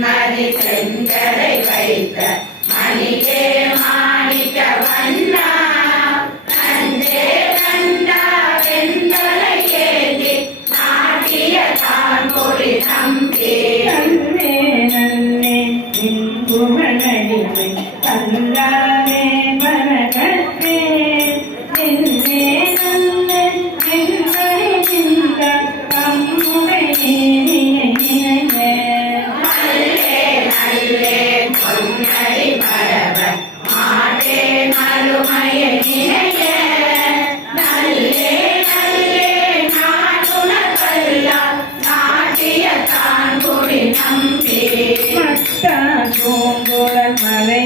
செம்மதி செங்கரை வைத்த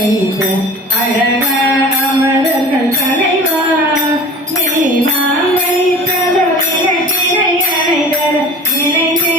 வைத்த அழகான அமரர்கள் தலைவா நீ மாலை தலை நினைத்தே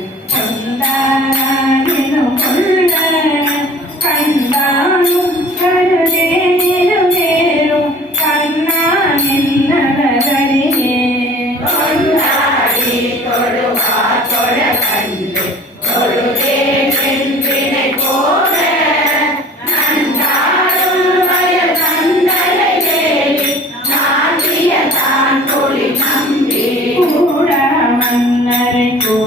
Thank you.